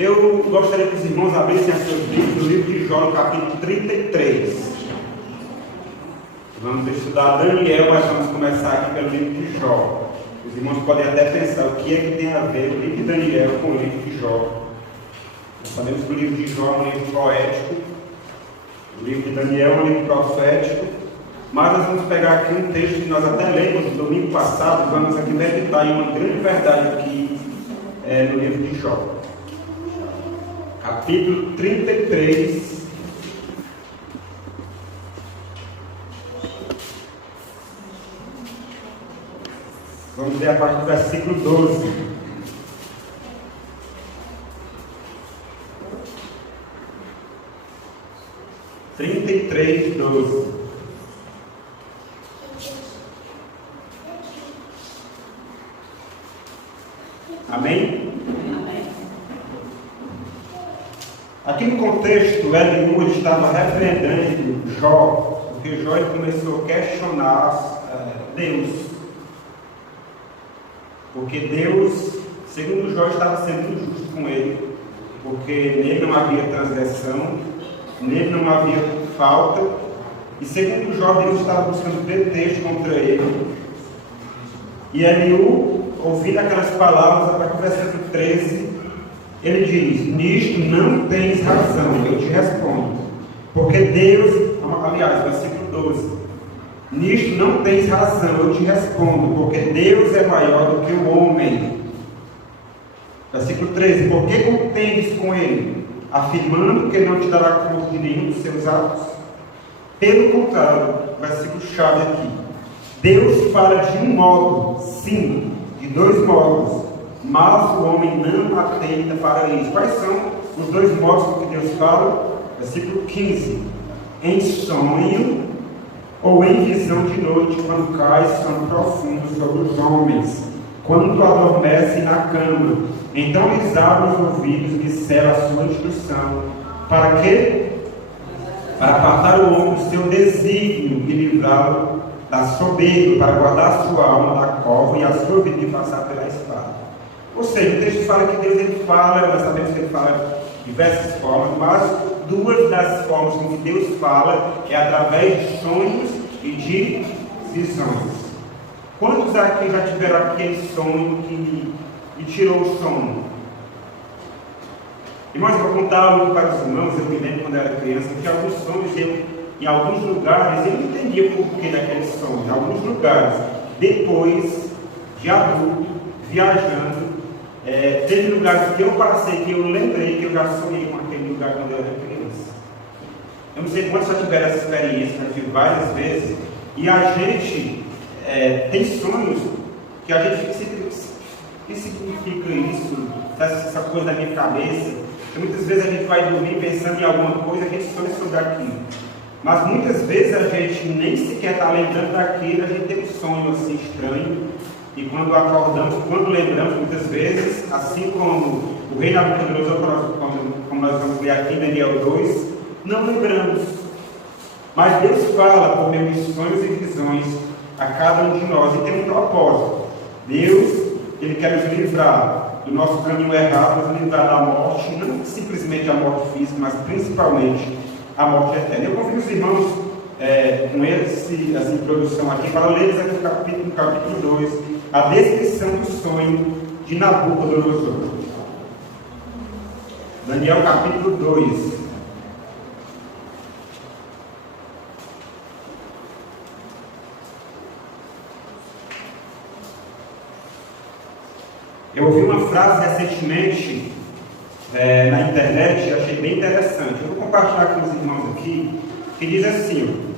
Eu gostaria que os irmãos abrissem as suas Bíblias no livro de Jó, no capítulo 33. Vamos estudar Daniel, mas vamos começar aqui pelo livro de Jó. Os irmãos podem até pensar o que é que tem a ver o livro de Daniel com o livro de Jó. Nós sabemos que o livro de Jó é um livro poético, o livro de Daniel é um livro profético, mas nós vamos pegar aqui um texto que nós até lemos no domingo passado, e vamos aqui meditar em uma grande verdade aqui no livro de Jó. Capítulo 33. Vamos ver a partir do versículo 12. Amém? Aqui no contexto, Eliú estava repreendendo Jó, porque Jó começou a questionar Deus. Porque Deus, segundo Jó, estava sendo injusto com ele, porque nele não havia transgressão, nele não havia falta, e segundo Jó, Deus estava buscando pretexto contra ele. E Eliú, ouvindo aquelas palavras, a partir do versículo 13, ele diz: nisto não tens razão, eu te respondo, porque Deus, aliás, versículo 12, nisto não tens razão, eu te respondo, porque Deus é maior do que o homem. Versículo 13, por que contendes com ele, afirmando que não te dará conta de nenhum dos seus atos? Pelo contrário, versículo chave aqui, Deus fala de um modo, sim, de dois modos, mas o homem não atenta para isso. Quais são os dois modos com que Deus fala? Versículo 15, em sonho ou em visão de noite, quando cai sono profundo sobre os homens, quando adormecem na cama, então lhes abre os ouvidos e lhes cela a sua instrução. Para quê? Para apartar o homem do seu desígnio e livrá-lo da soberba, para guardar a sua alma da cova e a sua vida de passar pela espada. Ou seja, o texto fala que Deus ele fala, nós sabemos que ele fala de diversas formas, mas duas das formas com que Deus fala é através de sonhos e de visões. Quantos aqui já tiveram aquele sonho que tirou o sono? Irmãos, eu vou contar algo para os irmãos. Eu me lembro quando eu era criança que alguns sonhos, em alguns lugares, eu não entendia o porquê daquele sonho. Em alguns lugares, depois de adulto, viajando, teve lugares que eu passei, que eu lembrei que eu já sonhei com aquele lugar quando eu era criança. Eu não sei quantos já tiveram essa experiência, eu tive várias vezes, e a gente tem sonhos que a gente fica, o que significa isso? Essa coisa da minha cabeça, que muitas vezes a gente vai dormir pensando em alguma coisa, a gente sonha sobre aquilo, mas muitas vezes a gente nem sequer está lembrando daquilo, a gente tem um sonho assim estranho, e quando acordamos, quando lembramos, muitas vezes, assim como o rei Nabucodonosor, como nós vamos ler aqui em Daniel 2, não lembramos. Mas Deus fala por meio de sonhos e visões a cada um de nós, e tem um propósito. Deus, Ele quer nos livrar do nosso caminho errado, nos livrar da morte, não simplesmente a morte física, mas principalmente a morte eterna. Eu convido os irmãos com essa introdução aqui, para lermos aqui no capítulo 2, a descrição do sonho de Nabucodonosor. Daniel capítulo 2. Eu ouvi uma frase recentemente na internet e achei bem interessante. Eu vou compartilhar com os irmãos aqui, que diz assim: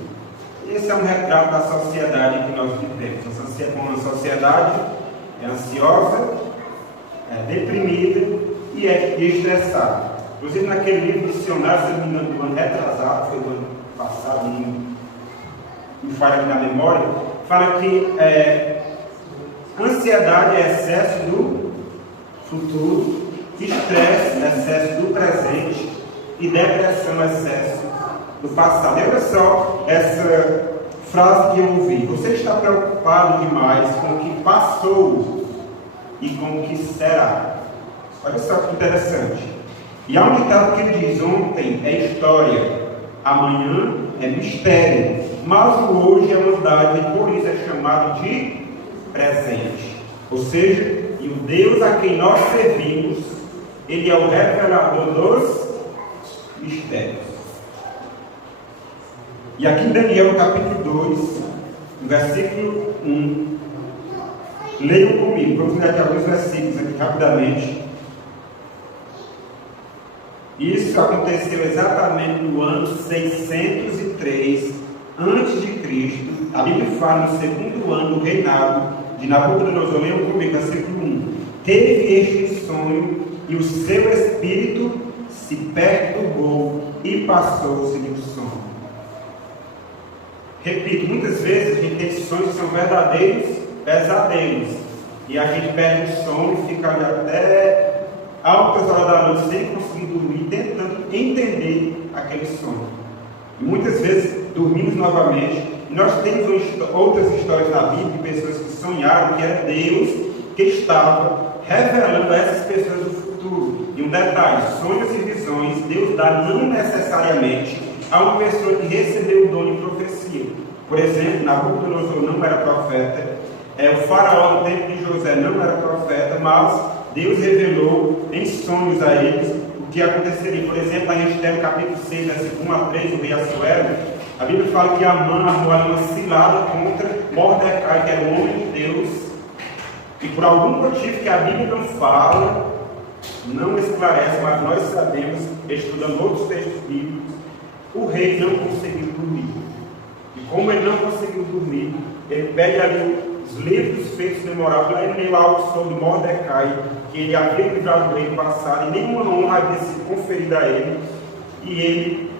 esse é um retrato da sociedade em que nós vivemos. Uma sociedade ansiosa, deprimida e estressada. Inclusive naquele livro dicionário, se não me engano, do ano retrasado, foi do ano passado, não me falha aqui na memória, fala que ansiedade é excesso do futuro, estresse é excesso do presente e depressão é excesso do passado. E olha só essa frase que eu ouvi: você está preocupado demais com o que passou e com o que será. Olha só que interessante. E há um ditado que ele diz: ontem é história, amanhã é mistério, mas o hoje é uma dádiva e por isso é chamado de presente. Ou seja, e o Deus a quem nós servimos, Ele é o revelador dos mistérios. E aqui em Daniel capítulo 2, no versículo 1, leiam comigo, vamos ler aqui alguns versículos aqui rapidamente. Isso aconteceu exatamente no ano 603 a.C. A Bíblia fala no segundo ano do reinado de Nabucodonosor. Leiam comigo, versículo 1. Teve este sonho e o seu espírito se perturbou e passou-se-lhe o sono. Repito, muitas vezes a gente tem sonhos que são verdadeiros pesadelos. E a gente perde o sono e fica ali até altas horas da noite sem conseguir dormir, tentando entender aquele sonho. E muitas vezes dormimos novamente. E nós temos outras histórias na Bíblia de pessoas que sonharam que era Deus que estava revelando a essas pessoas o futuro. E um detalhe: sonhos e visões Deus dá não necessariamente a uma pessoa que recebeu o dom de profecia. Por exemplo, Nabucodonosor não era profeta, o faraó no tempo de José não era profeta, mas Deus revelou em sonhos a eles o que aconteceria. Por exemplo, em Esther capítulo 6, versículo 1 a 3, o rei Assuero, a Bíblia fala que Amã armou uma cilada contra Mordecai, que era um homem de Deus, e por algum motivo que a Bíblia não fala, não esclarece, mas nós sabemos, estudando outros textos bíblicos, o rei não conseguiu dormir. E como ele não conseguiu dormir, ele pede ali os livros feitos memoráveis, lá ele leu algo sobre Mordecai, que ele havia livrado do reino passado, e nenhuma honra havia sido conferida a ele, e ele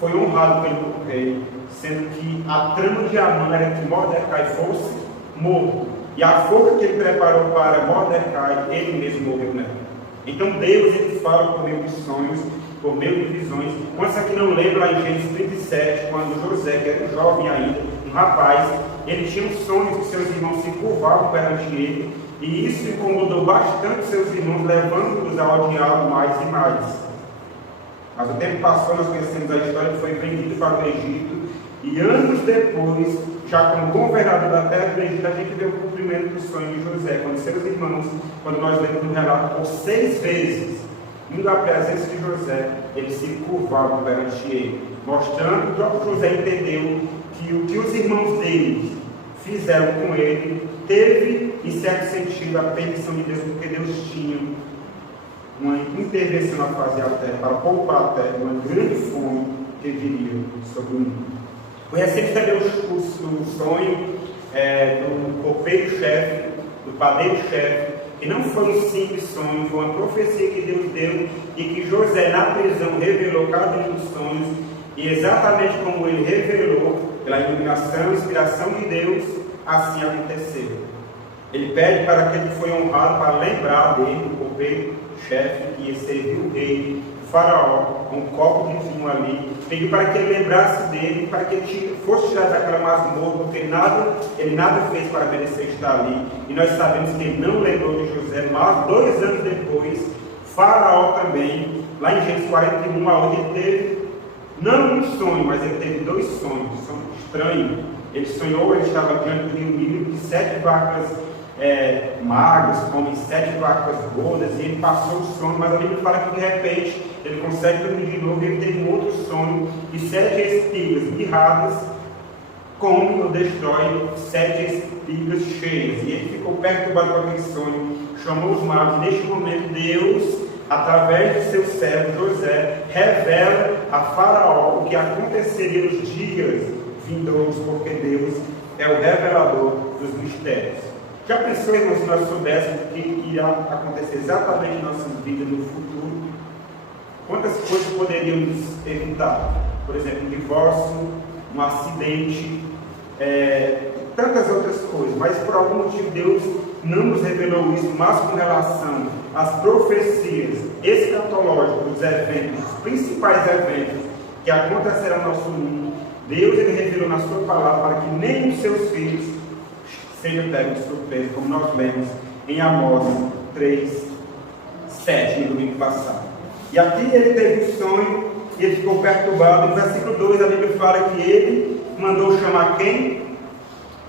foi honrado pelo rei, sendo que a trama de Amã era que Mordecai fosse morto, e a forca que ele preparou para Mordecai, ele mesmo morreu nela. Então Deus, ele fala por meio de sonhos, por meio de visões. Quantos aqui não lembram lá em Gênesis 37, quando José, que era um jovem ainda, um rapaz, ele tinha um sonho que seus irmãos se curvavam perante ele, e isso incomodou bastante seus irmãos, levando-os a odiá-lo mais e mais. Mas o tempo passou, nós conhecemos a história, que foi vendido para o Egito, e anos depois, já como governador da terra do Egito, a gente vê o cumprimento do sonho de José, quando seus irmãos, quando nós lemos no relato, por 6 vezes, indo à presença de José, eles se curvavam perante ele, mostrando que o próprio José entendeu que o que os irmãos dele fizeram com ele teve, em certo sentido, a permissão de Deus, porque Deus tinha uma intervenção a fazer à terra, para poupar a terra, uma grande fome que viria sobre o mundo. Conhecemos também o sonho do copeiro-chefe, do padeiro-chefe, que não foi um simples sonho, foi uma profecia que Deus deu e que José, na prisão, revelou cada um dos sonhos, e exatamente como ele revelou, pela iluminação, inspiração de Deus, assim aconteceu. Ele pede para aquele que foi honrado, para lembrar dele, o copeiro-chefe, que ia servir o rei, o faraó, com um copo de vinho ali, pediu para que ele lembrasse dele, para que ele fosse tirado daquela masmorra, porque ele nada fez para merecer estar ali. E nós sabemos que ele não lembrou de José, mas 2 anos depois, Faraó também, lá em Gênesis 41, onde ele teve, não um sonho, mas ele teve 2 sonhos, sonho estranho. Ele sonhou, ele estava diante do rio Nilo, de 7 vacas magras, como 7 vacas gordas, e ele passou o sonho, mas a Bíblia fala que de repente ele consegue dormir de novo, e ele teve um outro sonho, e 7 espigas mirradas comem ou destrói 7 espigas cheias, e ele ficou perturbado com aquele sonho, chamou os magos. Neste momento Deus, através de seu servo José, revela a Faraó o que aconteceria nos dias vindouros, porque Deus é o revelador dos mistérios. Já pensou, irmãos, se nós soubéssemos o que irá acontecer exatamente em nossas vidas no futuro? Quantas coisas poderíamos evitar? Por exemplo, um divórcio, um acidente, tantas outras coisas. Mas por algum motivo Deus não nos revelou isso, mas com relação às profecias escatológicas dos eventos, os principais eventos que acontecerão no nosso mundo, Deus ele revelou na sua palavra para que nem os seus filhos sejam pegos de surpresa, como nós lemos em Amós 3:7 no domingo passado. E aqui ele teve um sonho e ele ficou perturbado. No versículo 2 a Bíblia fala que ele mandou chamar quem?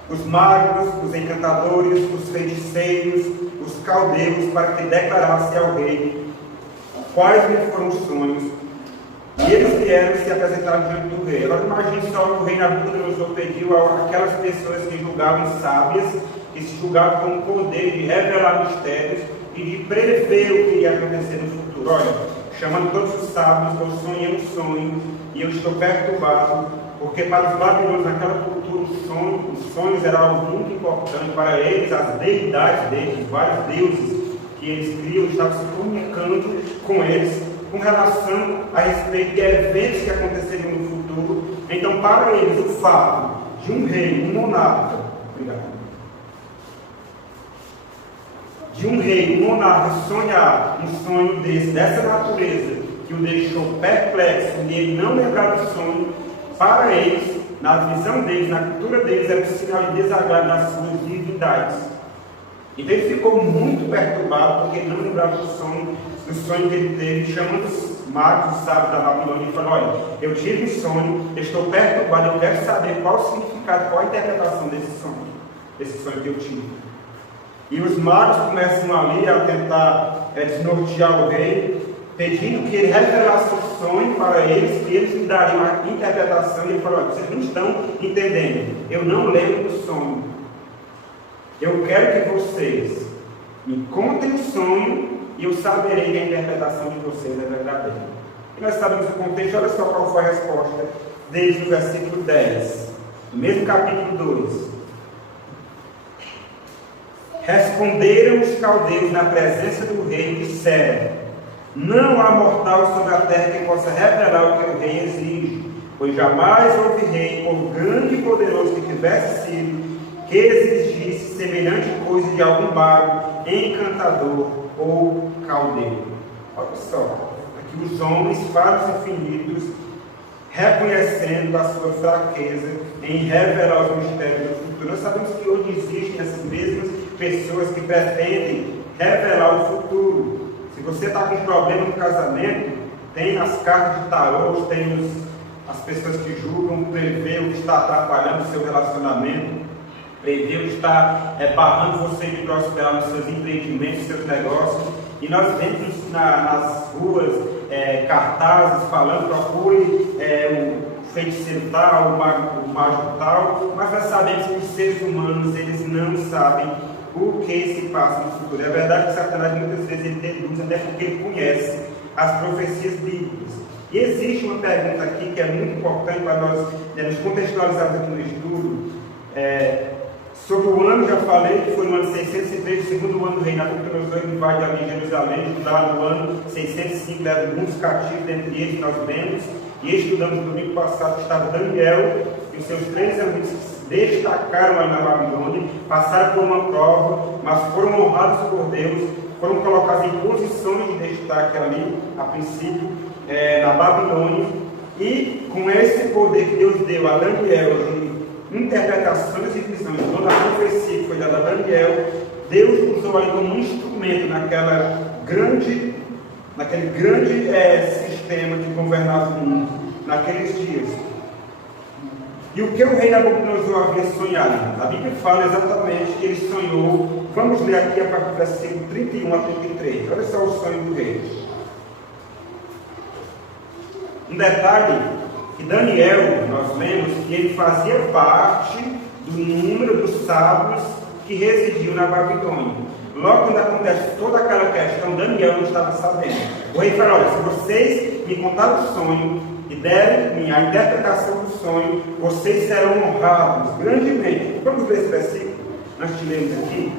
Os magos, os encantadores, os feiticeiros, os caldeus, para que declarasse ao rei quais lhe foram os sonhos. E eles vieram se apresentar diante do rei. Agora imagine só que o rei Nabucodonosor pediu àquelas pessoas que julgavam sábias, que se julgavam com o poder de revelar mistérios e de prever o que ia acontecer no futuro. Olha, chamando todos os sábios, eu sonhei um sonho e eu estou perturbado, porque para os babilônios naquela cultura os sonhos eram algo muito importante para eles, as deidades deles, vários deuses que eles criam, estavam se comunicando com eles com relação a respeito de eventos que aconteceriam no futuro. Então, para eles, o fato de um rei, um monarca, de um rei, um monarca sonhar um sonho dessa natureza, que o deixou perplexo e ele não lembrar do sonho, para eles, na visão deles, na cultura deles, era um sinal de desagrado nas suas divindades. Então ele ficou muito perturbado porque ele não lembrava do sonho que ele teve, chamando os magos, os sábios da Babilônia, e falou: olha, eu tive um sonho, eu estou perturbado, eu quero saber qual o significado, qual a interpretação desse sonho que eu tive. E os magos começam ali a tentar desnortear o rei, pedindo que ele revelasse o sonho para eles, que eles lhe dariam a interpretação. E ele falou: olha, vocês não estão entendendo, eu não lembro do sonho. Eu quero que vocês me contem o sonho e eu saberei que a interpretação de vocês é verdadeira. E nós sabemos o contexto. Olha só qual foi a resposta desde o versículo 10, no mesmo capítulo 2. Responderam os caldeus na presença do rei e disseram: não há mortal sobre a terra que possa revelar o que o rei exige, pois jamais houve rei, por grande e poderoso que tivesse sido, que exigisse semelhante coisa de algum mago, encantador ou caldeu. Olha só, aqui os homens falam infinitos, reconhecendo a sua fraqueza em revelar os mistérios do futuro. Nós sabemos que hoje existem essas mesmas pessoas que pretendem revelar o futuro. Se você está com um problema no casamento, tem as cartas de tarô, tem as pessoas que julgam, prever o que está atrapalhando o seu relacionamento, prever o que está barrando você de prosperar nos seus empreendimentos, nos seus negócios. E nós vemos nas ruas cartazes falando: procure o feiticeiro tal, o mágico tal, mas nós sabemos que os seres humanos, eles não sabem o que se passa no futuro. É verdade que Satanás muitas vezes ele deduz, até porque ele conhece as profecias bíblicas. E existe uma pergunta aqui que é muito importante para nós nos contextualizarmos aqui no estudo. Sobre o ano, já falei que foi no ano 603, o segundo ano do rei Nabucodonosor, ele invade ali Jerusalém. Lá no ano 605 leva muitos cativos, dentre eles nós vemos e estudamos no domingo passado que estava Daniel e os seus 3 amigos que se destacaram ali na Babilônia, passaram por uma prova, mas foram honrados por Deus, foram colocados em posições de destaque ali, a princípio, na Babilônia. E com esse poder que Deus deu a Daniel de interpretações e visões, toda a profecia que foi dada a Daniel, Deus usou ali como um instrumento naquele grande sistema que governava o mundo naqueles dias. E o que o rei Nabucodonosor havia sonhado? A Bíblia fala exatamente que ele sonhou. Vamos ler aqui a partir do versículo 31 a 33. Olha só o sonho do rei. Um detalhe, que Daniel, nós vemos que ele fazia parte do número dos sábios que residiam na Babilônia. Logo quando acontece toda aquela questão, Daniel não estava sabendo. O rei falou: olha, se vocês me contaram o sonho e derem a interpretação do sonho, vocês serão honrados grandemente. Vamos ler esse versículo? Nós te lemos aqui.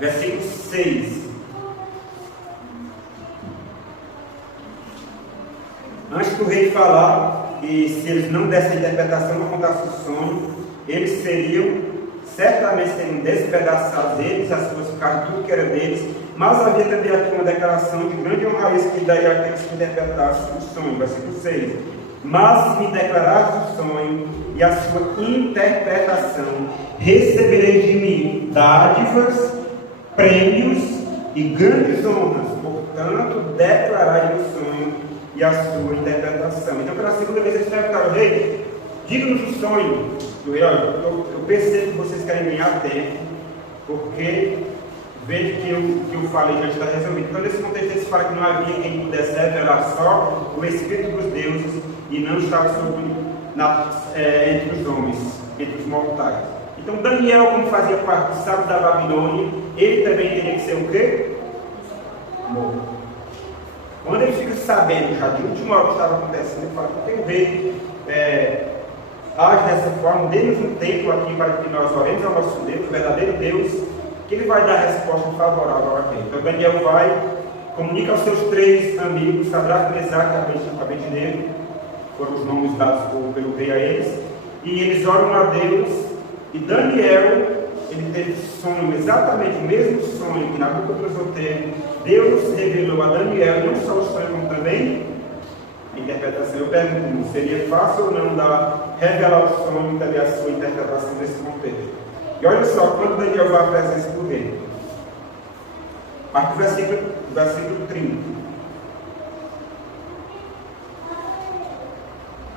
Versículo 6. Antes do rei falar, e se eles não dessem a interpretação, não contassem o sonho, eles certamente seriam despedaçados, eles, as suas carnes, tudo que era deles. Mas havia também aqui uma declaração de grande honrarias que daria àqueles que interpretassem o sonho. Versículo 6. Mas se me declarares o sonho e a sua interpretação, recebereis de mim dádivas, prêmios e grandes honras por portanto, declarai o sonho e a sua interpretação. Então, pela segunda vez, eles perguntaram: rei, diga-nos o sonho. Eu percebo que vocês querem ganhar tempo, porque vejo que eu falei já está resolvido. Então, nesse contexto, eles falam que não havia quem pudesse revelar só o Espírito dos deuses e não estava entre os homens, entre os mortais. Então, Daniel, como fazia parte do sábio da Babilônia, ele também teria que ser o quê? Morto. Quando ele fica sabendo já de última hora que estava acontecendo, ele fala: tem um rei, age dessa forma, dê-nos um tempo aqui para que nós oremos ao nosso Deus, o verdadeiro Deus, que ele vai dar a resposta favorável a rei. Então Daniel vai, comunica aos seus 3 amigos, Sadraque, Mesaque e Abednego, foram os nomes dados pelo rei a eles, e eles oram a Deus, e Daniel, ele teve sonho, exatamente o mesmo sonho que Nabucodonosor teve. Deus revelou a Daniel não só o sonho, como também a interpretação. Eu pergunto, seria fácil ou não revelar o sonho e também a sua interpretação desse contexto? E olha só, quando Daniel vai à presença do rei, a partir do versículo 30.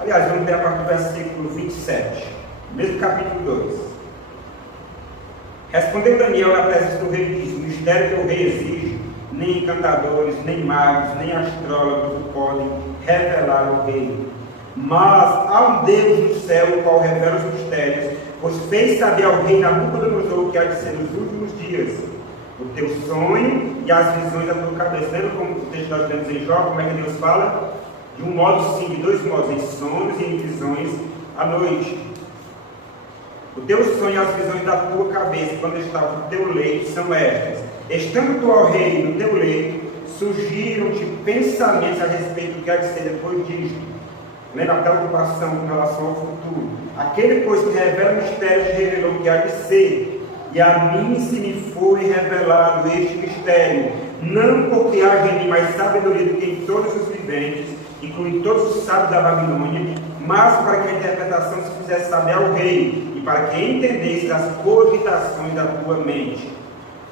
Aliás, vamos ver a partir do versículo 27, mesmo capítulo 2. Respondeu Daniel à presença do rei e disse: o mistério que o rei exige, nem encantadores, nem magos, nem astrólogos podem revelar ao rei. Mas há um Deus no céu, o qual revela os mistérios, pois fez saber ao rei Nabucodonosor o que há de ser nos últimos dias. O teu sonho e as visões da tua cabeça. Lembra como o texto nós vemos em Jó, como é que Deus fala? De um modo sim, de 2 modos, em sonhos e em visões à noite. O teu sonho e as visões da tua cabeça, quando estava no teu leito, são estas: estando tu ao rei no teu leito, surgiram-te pensamentos a respeito do que há de ser depois disto. Lembra aquela ocupação com relação ao futuro? Aquele, pois, que revela mistérios, revelou o que há de ser, e a mim se me foi revelado este mistério, não porque haja em mim mais sabedoria do que em todos os viventes, incluindo todos os sábios da Babilônia, mas para que a interpretação se fizesse saber ao rei, e para que entendesse as cogitações da tua mente.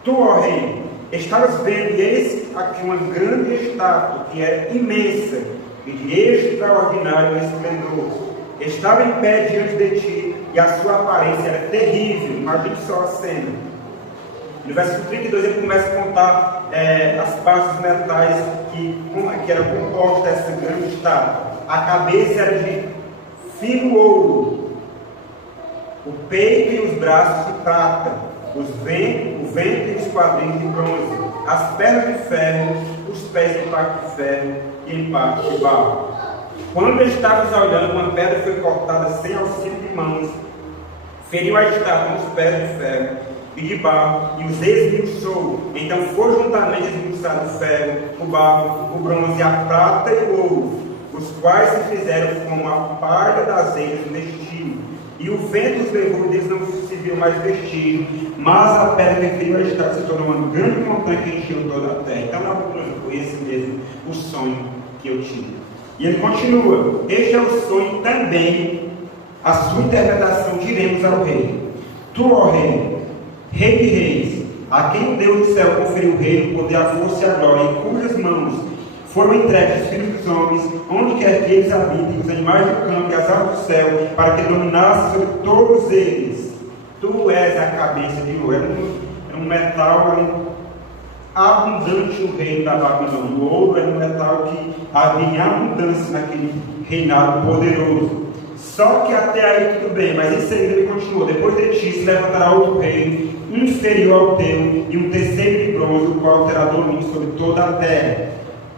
Tu, ó rei, estavas vendo, e eis aqui uma grande estátua, que era imensa, e de extraordinário esplendor. Estava em pé diante de ti, e a sua aparência era terrível. Imagine só a cena. No versículo 32 ele começa a contar as partes metais que eram compostas dessa grande estátua. A cabeça era de fino ouro, o peito e os braços de prata, o ventre e os quadris de bronze, as pernas de ferro, os pés em parte de ferro e em parte de barro. Quando estavas olhando, uma pedra foi cortada sem auxílio de mãos, feriu a estátua nos pés de ferro e de barro, e os esmiuçou. Então foi juntamente esmiuçado o ferro, o barro, o bronze, a prata e o ouro, os quais se fizeram como a palha das eiras do vestígio. E o vento os levou, e deles não se viu mais vestígio, mas a pedra que feriu a estátua se tornou uma grande montanha que encheu toda a terra. Então Nabucodonosor, foi esse mesmo o sonho que eu tive. E ele continua: este é o sonho também, a sua interpretação diremos ao rei. Tu, ó rei, rei de reis, a quem o Deus do céu conferiu o reino, o poder, a força e a glória, em cujas mãos foram entregues os filhos dos homens, onde quer que eles habitem, os animais do campo e as aves do céu, para que dominasse sobre todos eles. Tu és a cabeça de ouro. É um metal abundante o reino da Babilônia. O ouro era um metal que havia em abundância naquele reinado poderoso. Só que até aí tudo bem, mas em seguida ele continuou: depois de ti se levantará outro rei, inferior ao teu, e um terceiro de bronze, o qual terá domínio sobre toda a terra.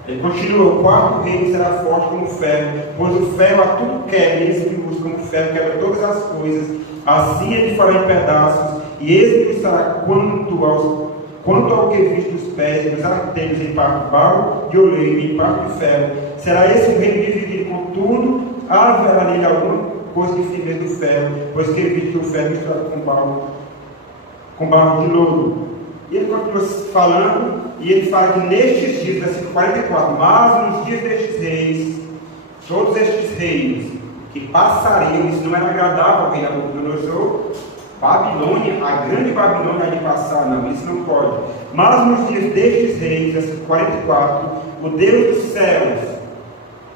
Ele continua: o quarto reino será forte como o ferro, pois o ferro a tudo quebra, e esmiuça como o ferro quebra todas as coisas. Assim ele fará em pedaços, e esmiuçará quanto ao que viste dos pés, dos artelhos em parte de barro de oleiro e em parte de ferro. Será esse o reino dividido, contudo, haverá nele alguma coisa de firmeza do ferro, pois que viste o ferro misturado com barro de louro. E ele continua falando, e ele fala que nestes dias, versículo 44, mas nos dias destes reis, todos estes reinos que passariam, isso não era agradável ao rei Nabucodonosor, Babilônia, a grande Babilônia há de passar, não, isso não pode. Mas nos dias destes reis, versículo 44, o Deus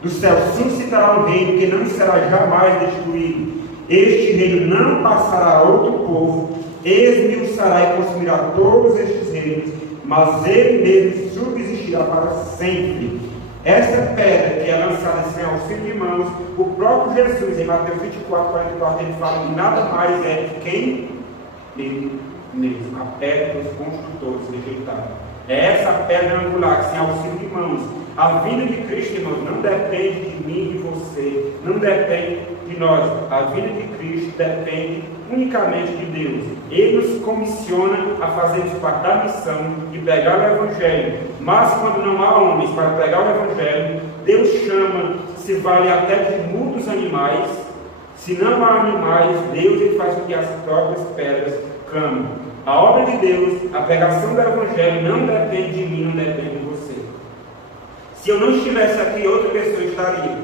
dos céus suscitará um reino que não será jamais destruído. Este reino não passará a outro povo, esmiuçará e consumirá todos estes reinos, mas ele mesmo subsistirá para sempre. Essa pedra que é lançada sem auxílio de mãos, o próprio Jesus, em Mateus 24, 44, ele fala que nada mais é que quem? Ele mesmo, a pedra dos construtores rejeitaram. É essa pedra angular, sem auxílio de mãos. A vinda de Cristo, irmãos, não depende de mim e de você, não depende de nós. A vinda de Cristo depende unicamente de Deus. Ele nos comissiona a fazer parte da missão de pregar o Evangelho. Mas quando não há homens para pregar o Evangelho, Deus chama, se vale até de muitos animais. Se não há animais, Deus ele faz com que as próprias pedras clamem. A obra de Deus, a pregação do Evangelho não depende de mim, não depende de você. Se eu não estivesse aqui, outra pessoa estaria.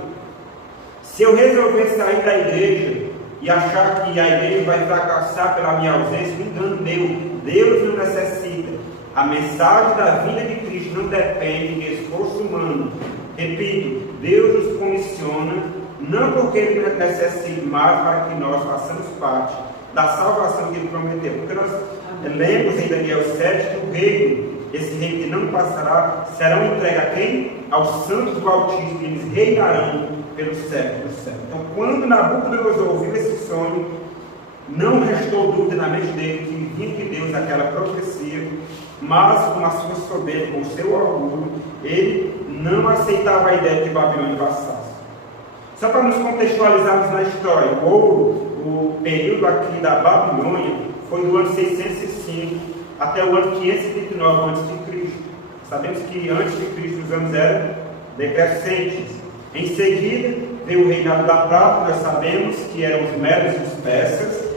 Se eu resolver sair da igreja e achar que a igreja vai fracassar pela minha ausência, me engano meu. Deus não necessita. A mensagem da vinda de Cristo não depende de esforço humano. Repito, Deus nos comissiona, não porque Ele necessite, mas para que nós façamos parte da salvação que Ele prometeu. Porque nós lemos em Daniel 7 que o reino, esse reino que não passará, serão entregues a quem? Aos santos do Altíssimo, e eles reinarão pelos séculos dos séculos. Então, quando Nabucodonosor ouviu esse sonho, não restou dúvida na mente dele que vinha de Deus aquela profecia, mas com a sua soberba, com o seu orgulho, ele não aceitava a ideia de que Babilônia passasse. Só para nos contextualizarmos na história, o período aqui da Babilônia foi do ano 605 até o ano 539 a.C. Sabemos que antes de Cristo os anos eram decrescentes. Em seguida veio o reinado da prata, nós sabemos que eram os medos e os persas.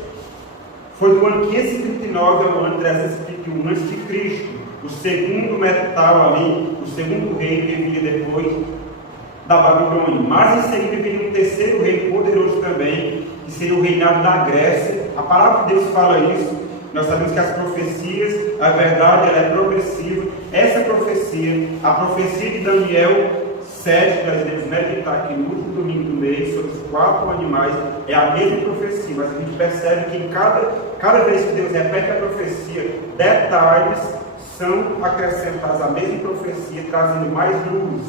Foi do ano 539 ao ano 331 a.C. O segundo metal ali, o segundo reino que viria depois da Babilônia. Mas em seguida viria um terceiro reino poderoso também, que seria o reinado da Grécia. A palavra de Deus fala isso. Nós sabemos que as profecias, a verdade, ela é progressiva. Essa profecia, a profecia de Daniel 7, nós devemos meditar aqui no último domingo do mês, sobre os 4 animais, é a mesma profecia, mas a gente percebe que em cada vez que Deus repete a profecia, detalhes são acrescentados à mesma profecia, trazendo mais luz.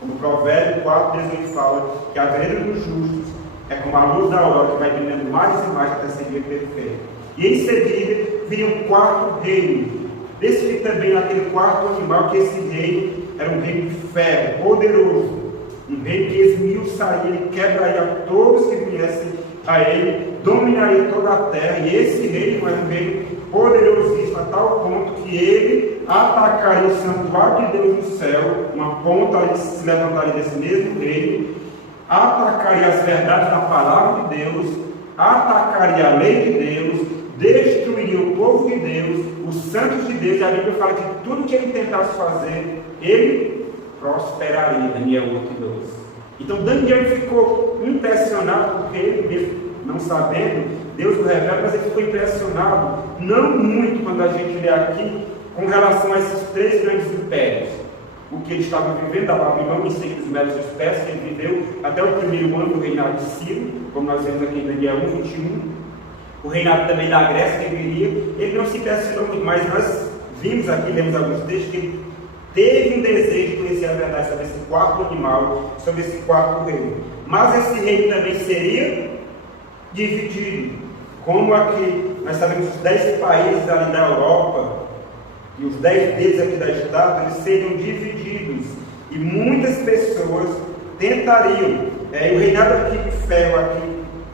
Como o Provérbio 4, 18 fala que a vereda dos justos é como a luz da aurora que vai brilhando mais e mais até ser dia perfeito. E em seguida viria um quarto reino. Descrevi também naquele quarto animal que esse reino era um reino de ferro, poderoso. Um reino que esmiuçaria, ele quebraria todos que viessem a ele, dominaria toda a terra. E esse reino era um reino poderosíssimo, a tal ponto que ele atacaria o santuário de Deus no céu, uma ponta ali se levantaria desse mesmo reino, atacaria as verdades da palavra de Deus, atacaria a lei de Deus, destruiria o povo de Deus, os santos de Deus. E a Bíblia fala que tudo que ele tentasse fazer, ele prosperaria. Daniel 8:12. Então Daniel ficou impressionado, porque ele mesmo, não sabendo, Deus o revela, mas ele ficou impressionado, não muito quando a gente lê aqui, com relação a esses 3 grandes impérios. O que ele estava vivendo, da Babilônia, em seguida dos Medos e dos persas, que ele viveu até o primeiro ano do reinado de Ciro, como nós vemos aqui em Daniel 1:21. O reinado também da Grécia que viria, ele não se impressionou muito, mas nós vimos aqui, lemos alguns textos, que ele teve um desejo de conhecer a verdade sobre esse quarto animal, sobre esse quarto reino. Mas esse reino também seria dividido, como aqui nós sabemos os 10 países ali da Europa, e os 10 dedos aqui da estátua, eles seriam divididos, e muitas pessoas tentariam, o reinado aqui de ferro, aqui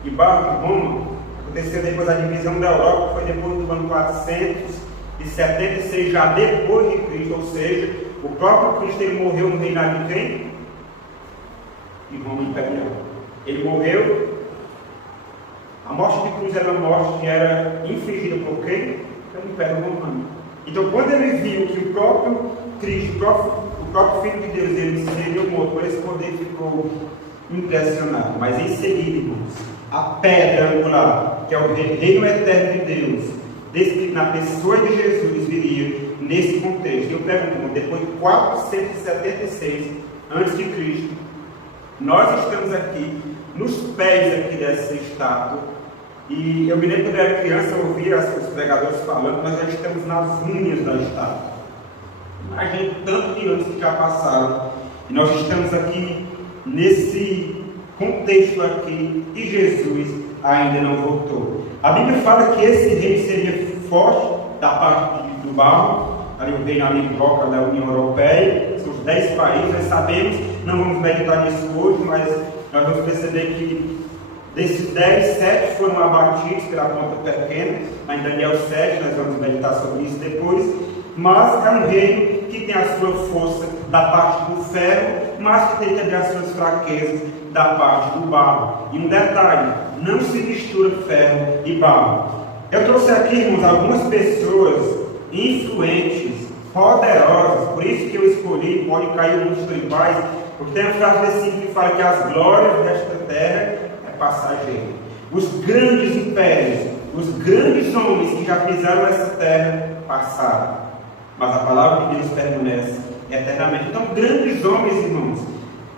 de barro de Roma, aconteceu depois da divisão da Europa, foi depois do ano 476, já depois de Cristo, ou seja, o próprio Cristo ele morreu no reinado de quem? De Roma Imperial. Ele morreu, a morte de cruz era uma morte que era infligida por quem? Pelo Império Romano. Então, quando ele viu que o próprio Cristo, o próprio Filho de Deus, ele seria morto por esse poder, ficou impressionado. Mas em seguida, irmãos, a pedra angular, que é o reino eterno de Deus, descrito na pessoa de Jesus, viria nesse contexto. Eu pergunto, depois de 476 a.C., nós estamos aqui, nos pés aqui dessa estátua, e eu me lembro quando eu era criança, eu ouvia os pregadores falando, nós já estamos nas unhas da estátua. Imagina tanto de anos que já passaram, e nós estamos aqui nesse contexto aqui, e Jesus ainda não voltou. A Bíblia fala que esse reino seria forte da parte do barro, ali o reino ali bloca da União Europeia, são os 10 países, nós sabemos, não vamos meditar nisso hoje, mas nós vamos perceber que desses 10, 7 foram abatidos pela ponta pequena, em Daniel 7, nós vamos meditar sobre isso depois, mas é um reino que tem a sua força da parte do ferro, mas que tem também as suas fraquezas da parte do barro. E um detalhe, não se mistura ferro e barro. Eu trouxe aqui, irmãos, algumas pessoas influentes, poderosas, por isso que eu escolhi, pode cair muitos tribais, porque tem uma frase assim que fala que as glórias desta terra é passageira. Os grandes impérios, os grandes homens que já pisaram essa terra passaram, mas a palavra de Deus permanece eternamente. Então, grandes homens, irmãos,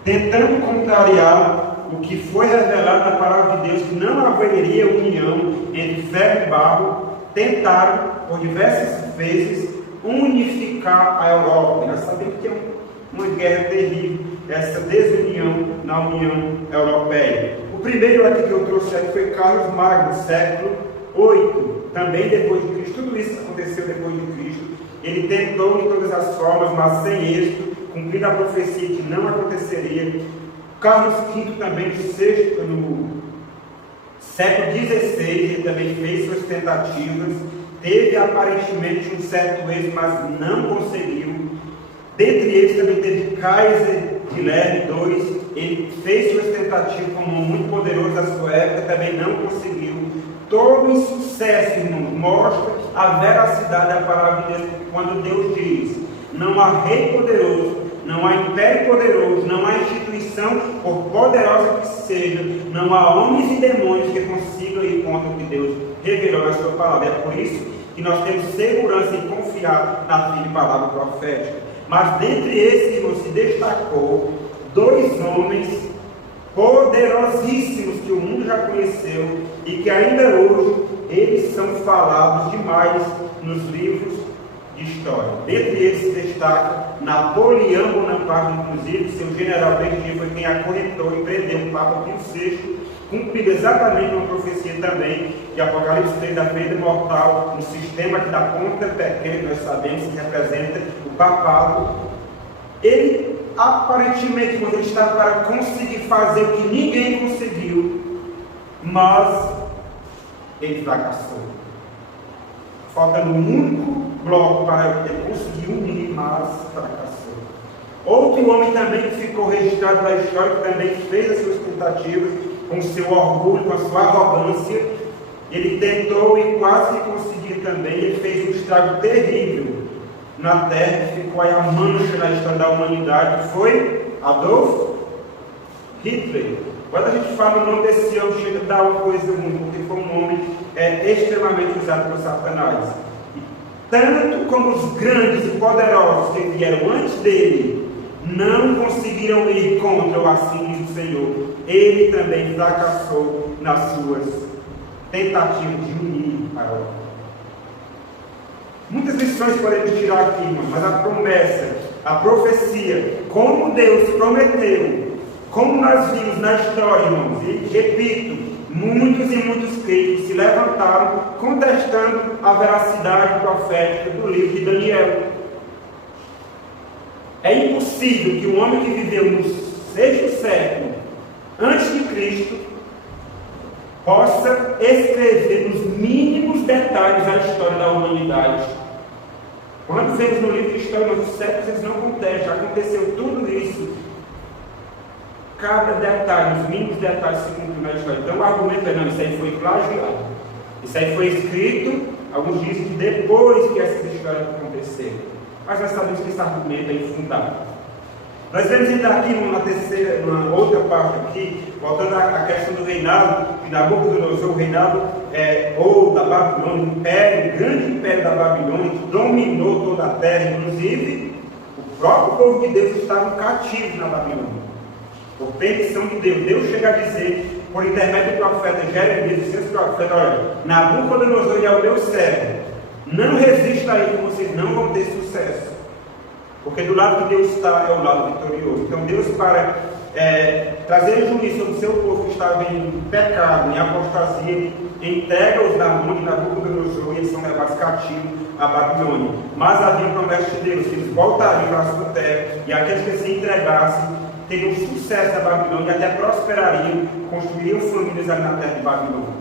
tentando contrariar o que foi revelado na palavra de Deus, que não haveria união entre ferro e barro, tentaram, por diversas vezes, unificar a Europa. E nós sabemos que é uma guerra terrível, essa desunião na União Europeia. O primeiro aqui que eu trouxe aqui foi Carlos Magno, século 8, também depois de Cristo. Tudo isso aconteceu depois de Cristo. Ele tentou de todas as formas, mas sem êxito, cumprindo a profecia que não aconteceria. Carlos V também, no século XVI, ele também fez suas tentativas, teve aparentemente um certo êxito, mas não conseguiu. Dentre eles também teve Kaiser Guilherme II, ele fez suas tentativas como um muito poderoso da sua época, também não conseguiu. Todo insucesso, irmão, mostra a veracidade da palavra de Deus, quando Deus diz: não há rei poderoso, não há império poderoso, não há instituição, por poderosa que seja, não há homens e demônios que consigam ir contra o que Deus revelou na sua palavra. É por isso que nós temos segurança em confiar na firme palavra profética. Mas dentre esses, irmãos, se destacou 2 homens poderosíssimos que o mundo já conheceu e que ainda hoje eles são falados demais nos livros de história. Dentre eles se destaca Napoleão Bonaparte, inclusive, seu general Berger foi quem acorrentou e prendeu o Papa Pio VI, cumprindo exatamente uma profecia também de Apocalipse 3 da ferida mortal, no sistema que da ponta pequena, que nós sabemos que representa o papado. Ele, aparentemente, quando ele estava para conseguir fazer o que ninguém conseguiu, mas ele fracassou. Faltando um único bloco para ele conseguir unir, mas fracassou. Outro homem também que ficou registrado na história, que também fez as suas tentativas, com seu orgulho, com a sua arrogância, ele tentou e quase conseguiu também. Ele fez um estrago terrível na terra, que ficou aí a mancha na história da humanidade, que foi Adolf Hitler. Quando a gente fala o nome desse homem, chega a dar uma coisa ruim, porque foi um homem extremamente usado por Satanás. E tanto como os grandes e poderosos que vieram antes dele não conseguiram ir contra o assim diz o Senhor, ele também fracassou nas suas tentativas de unir a Europa. Muitas lições podemos tirar aqui, irmão, mas a promessa, a profecia, como Deus prometeu, como nós vimos na história, irmãos, e repito, muitos e muitos críticos se levantaram contestando a veracidade profética do livro de Daniel. É impossível que um homem que viveu no 6º século antes de Cristo possa escrever nos mínimos detalhes a história da humanidade. Quando vemos no livro de história, nos séculos eles não acontecem, já aconteceu tudo isso. Cada detalhe, os mínimos detalhes se cumpriram na história. Então o argumento é: não, isso aí foi plagiado. Isso aí foi escrito, alguns dizem que depois que essas histórias aconteceram. Mas nós sabemos que esse argumento é infundado. Nós vemos ainda aqui numa outra parte aqui, voltando à questão do reinado, que Nabucodonosor, o reinado ou da Babilônia, o grande império da Babilônia, que dominou toda a terra, inclusive o próprio povo de Deus estava cativo na Babilônia, por permissão de Deus. Deus chega a dizer, por intermédio do profeta Jeremias e seus profetas: olha, Nabucodonosor é o meu servo, não resista a ele, vocês não vão ter sucesso, porque do lado que Deus está é o lado vitorioso. Então Deus, para trazer juízo sobre o seu povo que estava em pecado, em apostasia, entrega-os na mão de Nabucodonosor e eles são levados cativos à Babilônia. Mas havia promessa de Deus que eles voltariam para a sua terra, e aqueles que se entregassem teriam sucesso na Babilônia, até prosperariam, construiriam famílias ali na terra de Babilônia.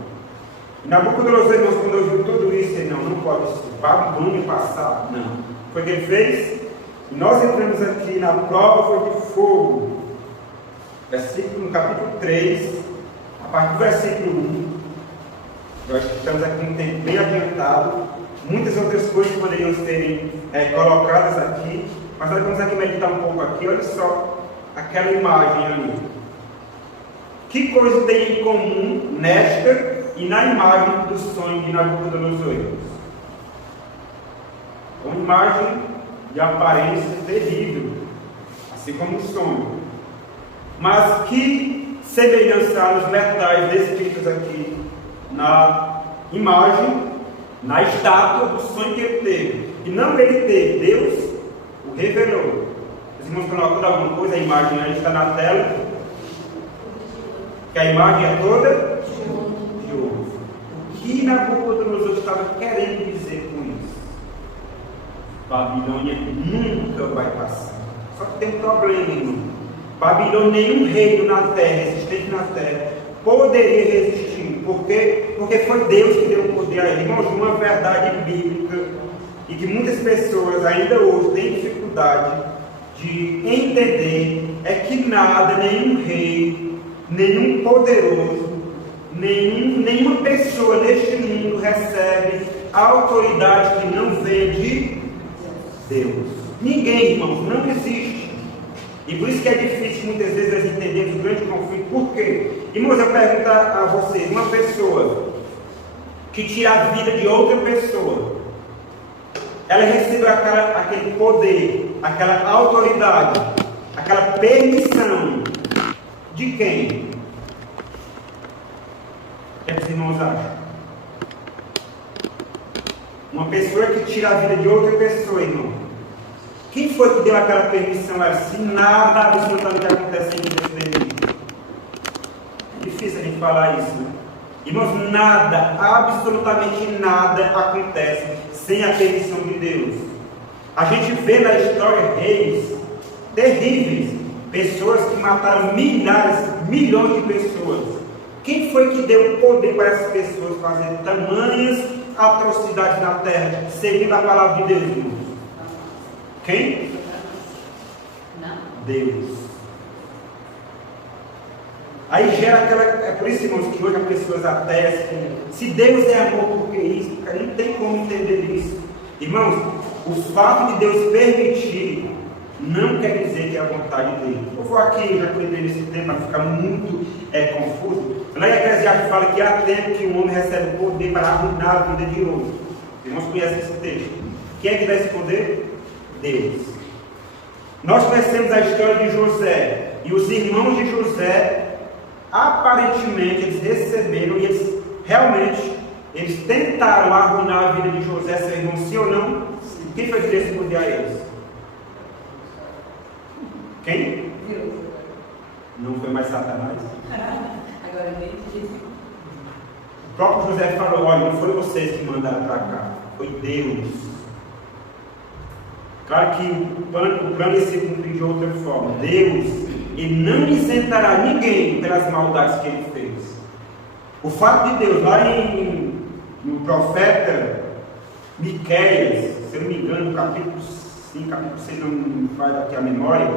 E Nabucodonosor, irmãos, quando ouviu tudo isso, ele não pode ser Babilônia passar, não. Foi o que ele fez? E nós entramos aqui na prova de fogo, no capítulo 3, a partir do versículo 1. Nós estamos aqui um tempo bem adiantado, muitas outras coisas poderiam serem colocadas aqui, mas nós vamos aqui meditar um pouco aqui. Olha só aquela imagem ali. Que coisa tem em comum nesta e na imagem do sonho de Nabucodonosor? Uma imagem de aparência terrível, assim como um sonho. Mas que semelhança há nos metais descritos aqui na imagem, na estátua do sonho que ele teve. E não ele teve, Deus o revelou. Os irmãos colocando alguma coisa, a imagem aí está na tela, que a imagem é toda de ouro. O que Nabucodonosor estava querendo dizer com isso? Babilônia nunca vai passar. Só que tem um problema, irmão. Babilônia, nenhum reino na terra, existente na terra, poderia resistir. Por quê? Porque foi Deus que deu o poder a ele. Irmãos, uma verdade bíblica, e que muitas pessoas ainda hoje têm dificuldade de entender, é que nada, nenhum rei, nenhum poderoso, nenhuma pessoa neste mundo recebe a autoridade que não vem de Deus. Ninguém, irmãos, não existe. E por isso que é difícil muitas vezes nós entendermos o grande conflito. Por quê? Irmãos, eu pergunto a vocês, uma pessoa que tira a vida de outra pessoa, ela recebe aquele poder, aquela autoridade, aquela permissão de quem? O que os irmãos acham? Uma pessoa que tira a vida de outra pessoa, irmão. Quem foi que deu aquela permissão? Se nada absolutamente acontece sem Deus permitir. É difícil a gente falar isso, né? Irmãos, nada, absolutamente nada acontece sem a permissão de Deus. A gente vê na história reis terríveis, pessoas que mataram milhões de pessoas. Quem foi que deu o poder para essas pessoas fazerem tamanhas atrocidades na terra, seguindo a palavra de Deus, irmãos? Quem? Não. Deus. Aí gera aquela. É por isso, irmãos, que hoje as pessoas atestam. Se Deus é amor, por que isso? Porque não tem como entender isso. Irmãos, o fato de Deus permitir não quer dizer que é a vontade dele. Eu vou aqui, já que eu entrei nesse tema, para ficar muito confuso. Lá em Eclesiastes fala que há tempo que um homem recebe o poder para arruinar a vida de outro. Os irmãos conhecem esse texto. Quem é que dá esse poder? Deus. Nós conhecemos a história de José, e os irmãos de José, aparentemente, eles receberam, e eles tentaram arruinar a vida de José, seu irmão, sim ou não? Quem foi que deu esse poder a eles? Quem? Deus. Não foi mais Satanás? Agora eu entendi. O próprio José falou: olha, não foram vocês que mandaram para cá, foi Deus. Claro que o plano ia se cumprir de outra forma. Deus, ele não isentará ninguém pelas maldades que ele fez. O fato de Deus, lá no profeta Miqueias, se eu não me engano, no capítulo 5, capítulo 6, não me faz aqui a memória,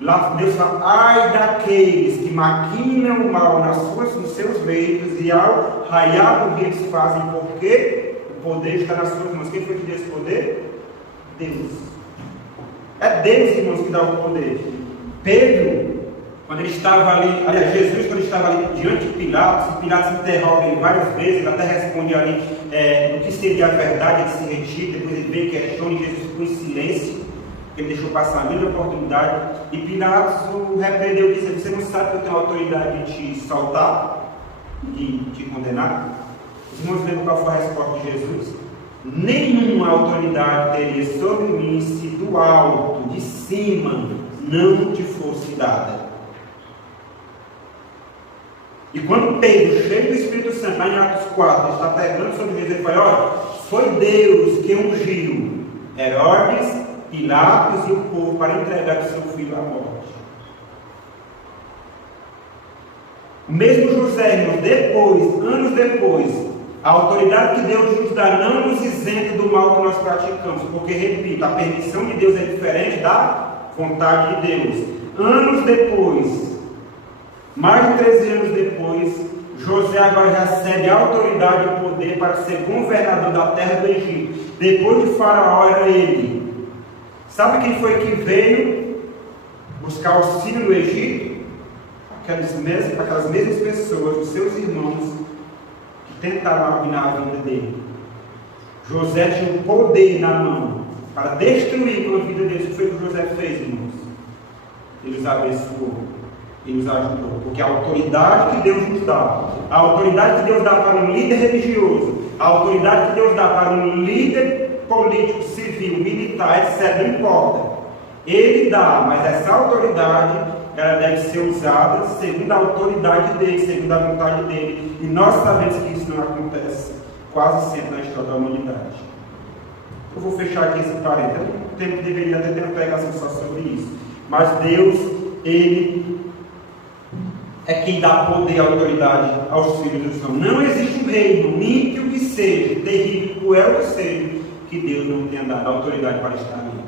lá Deus fala: ai daqueles que maquinam o mal nos seus leitos, e ao raiar do dia eles fazem, porque o poder está nas suas mãos. Quem foi que deu esse poder? Deus. É Deus, irmãos, que dá o poder. Pedro, quando ele estava ali, aliás, Jesus, quando estava ali diante de Pilatos, e Pilatos interroga ele várias vezes, ele até responde ali o que seria a verdade, ele se retira, depois ele vem, questiona, e Jesus ficou em silêncio, ele deixou passar a mesma oportunidade, e Pilatos o repreendeu e disse: você não sabe que eu tenho autoridade de te soltar, de te condenar? Os irmãos lembram qual foi a resposta de Jesus? Nenhuma autoridade teria sobre mim se do alto, de cima, não te fosse dada. E quando Pedro, cheio do Espírito Santo, lá em Atos 4, está pregando sobre Jesus, ele fala: olha, foi Deus que ungiu Herodes, Pilatos e o povo para entregar o seu filho à morte. O mesmo José, irmãos, anos depois, a autoridade que Deus nos dá não nos isenta do mal que nós praticamos, porque, repito, a permissão de Deus é diferente da vontade de Deus. Anos depois, mais de 13 anos depois, José agora recebe autoridade e poder para ser governador da terra do Egito. Depois de Faraó era ele. Sabe quem foi que veio buscar auxílio no Egito? Aquelas mesmas pessoas, os seus irmãos, que tentaram arruinar a vida dele. José tinha um poder na mão para destruir com a vida deles. O que foi que José fez, irmãos? Ele os abençoou, ele os ajudou, porque a autoridade que Deus nos dá, a autoridade que Deus dá para um líder religioso, a autoridade que Deus dá para um líder político, civil, militar, etc., não importa. Ele dá, mas essa autoridade, ela deve ser usada segundo a autoridade dele, segundo a vontade dele. E nós sabemos que isso não acontece quase sempre na história da humanidade. Eu vou fechar aqui esse parênteses. O tempo deveria até ter uma pregação só sobre isso. Mas Deus, Ele é quem dá poder e autoridade aos filhos dos homens. Não existe um reino, ímpio que seja, terrível, cruel que seja, que Deus não tenha dado autoridade para estar ali.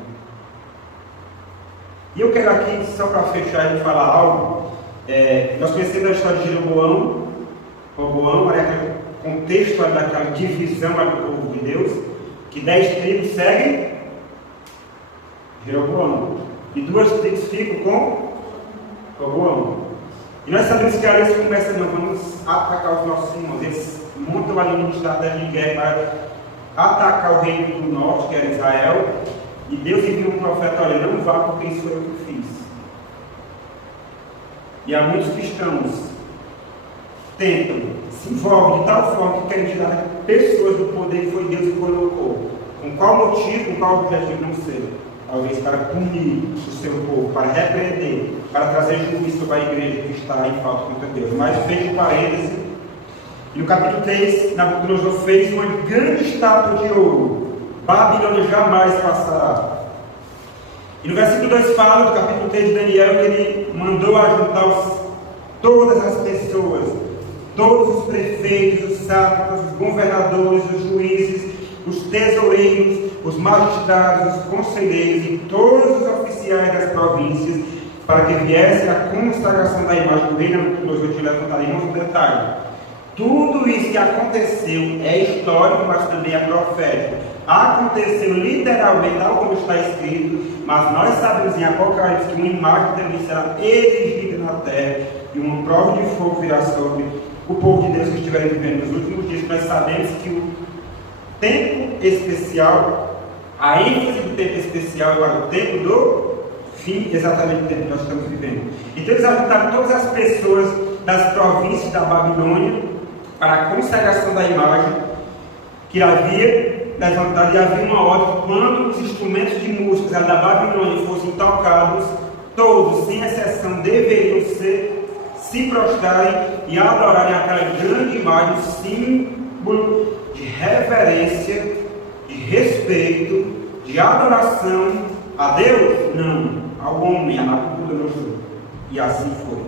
E eu quero aqui, só para fechar e falar algo, nós conhecemos a história de Jeroboão. Roboão era aquele contexto daquela divisão do povo de Deus, que 10 tribos seguem Jeroboão, e 2 tribos ficam com Roboão. E nós sabemos que a eles começam, não, vamos atacar os nossos irmãos. Eles montam ali uma estratégia de guerra para atacar o reino do norte, que era Israel. E Deus enviou um profeta: olha, não vá, porque isso foi eu que fiz. E há muitos cristãos tentam, se envolvem de tal forma que querem tirar pessoas do poder que foi Deus que colocou. Com qual motivo, com qual objetivo, não sei. Talvez para punir o seu povo, para repreender, para trazer juízo sobre a igreja que está em falta contra Deus. Mas fecho um parêntese, e no capítulo 3, Nabucodonosor fez uma grande estátua de ouro. Babilônia jamais passará. E no versículo 2 fala do capítulo 3 de Daniel que ele mandou ajuntar todas as pessoas, todos os prefeitos, os sátrapas, os governadores, os juízes, os tesoureiros, os magistrados, os conselheiros e todos os oficiais das províncias, para que viesse a consagração da imagem do rei Nabucodonosor. Eu te levantarei um detalhe. Tudo isso que aconteceu é histórico, mas também é profético. Aconteceu literalmente, tal como está escrito, mas nós sabemos em Apocalipse que uma imagem também será erigida na terra e uma prova de fogo virá sobre o povo de Deus que estiverem vivendo nos últimos dias. Nós sabemos que o tempo especial, a ênfase do tempo especial é para o tempo do fim, exatamente o tempo que nós estamos vivendo. Então eles ajuntaram todas as pessoas das províncias da Babilônia para a consagração da imagem que havia levantado, e havia uma ordem que quando os instrumentos de música da Babilônia fossem tocados, todos, sem exceção, deveriam se prostrarem e adorarem aquela grande imagem, símbolo de reverência, de respeito, de adoração a Deus? Não, ao homem, a Nabucodonosor. E assim foi.